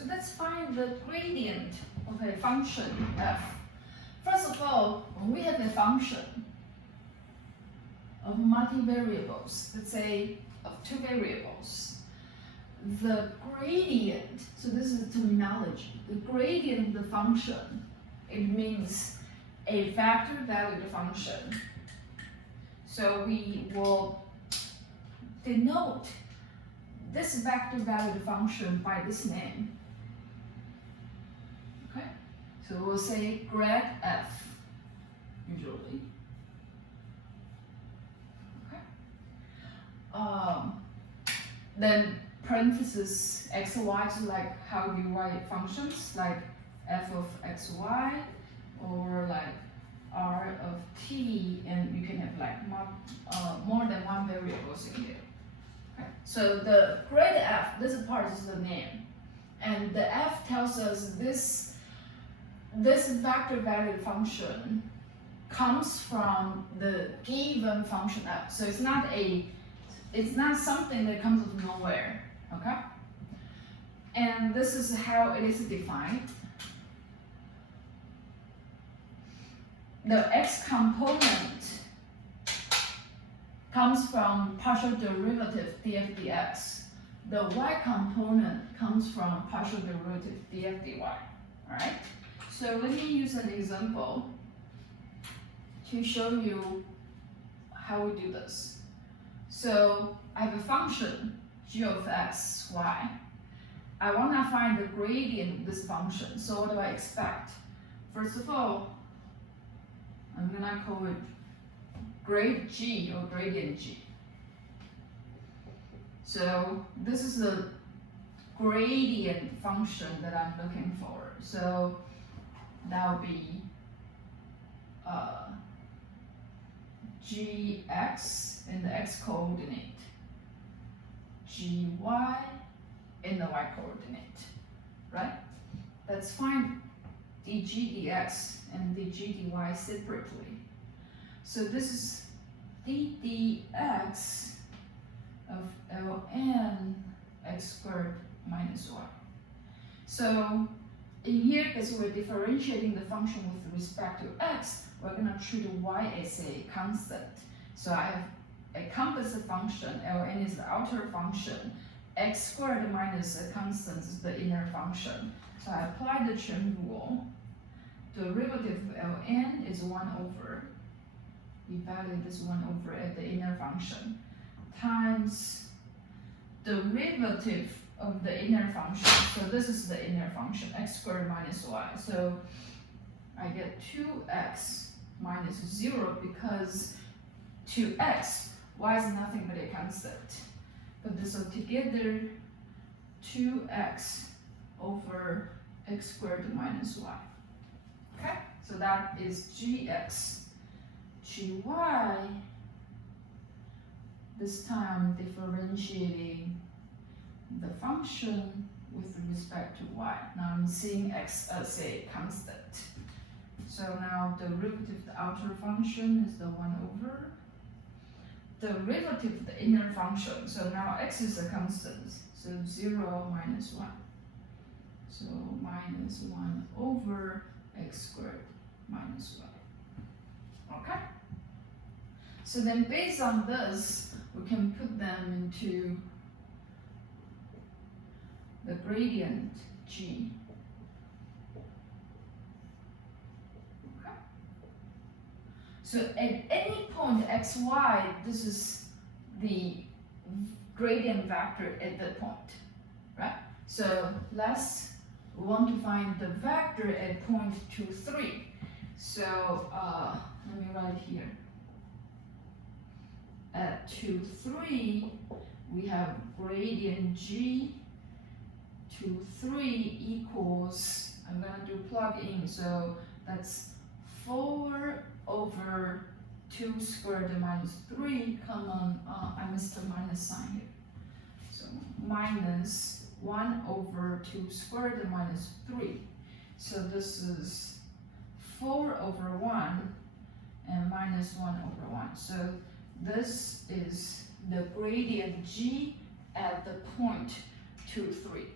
So let's find the gradient of a function f. First of all, when we have a function of multivariables, let's say of two variables, the gradient, so this is the terminology, the gradient of the function, it means a vector valued function. So we will denote this vector valued function by this name. Okay, so we'll say grad f usually. Okay, then parenthesis x, y, so like how you write functions like f of x, y, or like r of t, and you can have like more than one variables in here. Okay. So the grad f, this part is the name, and the f tells us this vector valued function comes from the given function f. So it's not something that comes from nowhere. Okay, and this is how it is defined. The x component comes from partial derivative df dx. The y component comes from partial derivative df dy. Alright? So let me use an example to show you how we do this. So I have a function g of x, y. I want to find the gradient of this function. So what do I expect? First of all, I'm gonna call it grade g or gradient g. So this is the gradient function that I'm looking for. So that will be gx in the x coordinate, gy in the y coordinate, right? Let's find dg dx and dg dy separately. So this is ddx of ln x squared minus y. So in here, because we're differentiating the function with respect to x, we're going to treat y as a constant. So I have a composite function, ln is the outer function, x squared minus a constant is the inner function. So I apply the chain rule. Derivative of ln is 1 over, we value this 1 over at the inner function, times derivative of the inner function. So this is the inner function, x squared minus y. So I get 2x minus 0 because 2x, y is nothing but a constant. Put this all together, 2x over x squared minus y. Okay, so that is gx. Gy, this time differentiating the function with respect to y. Now I'm seeing x as a constant. So now derivative of the outer function is the 1 over. Derivative of the inner function. So now x is a constant. So 0 minus 1. So minus 1 over x squared minus y. Okay? So then based on this, we can put them into the gradient g. Okay? So at any point x, y, this is the gradient vector at that point, right? So we want to find the vector at point 2, 3. So let me write here. At 2, 3, we have gradient g 2, 3 equals, I'm going to do plug in, so that's 4 over 2 squared minus 3, common, I missed the minus sign here. So minus 1 over 2 squared minus 3. So this is 4 over 1 and minus 1 over 1. So this is the gradient g at the point 2, 3.